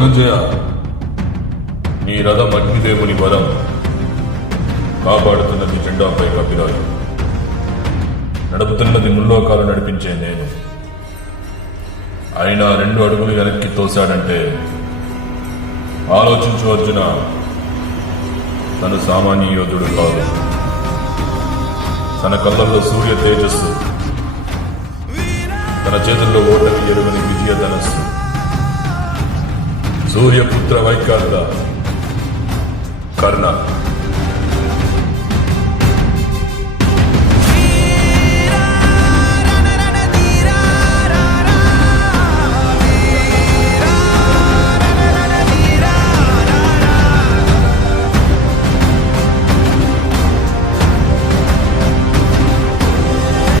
ధనంజయ, నీ రథం అగ్నిదేవుని వరం కాపాడుతున్నది జెండాపై కపిరాజు, నడుపుతున్నది ముల్లోకాలు నడిపించే నేను. అయినా 2 అడుగులు వెనక్కి తోశాడంటే ఆలోచించు అర్జున, తను సామాన్య యోధుడు కాదు. తన కళ్ళల్లో సూర్య తేజస్సు, తన చేతుల్లో ఓటమి ఎరుగని విజయ ధనస్సు. సూర్యపుత్ర వైకర్ణ కర్ణ.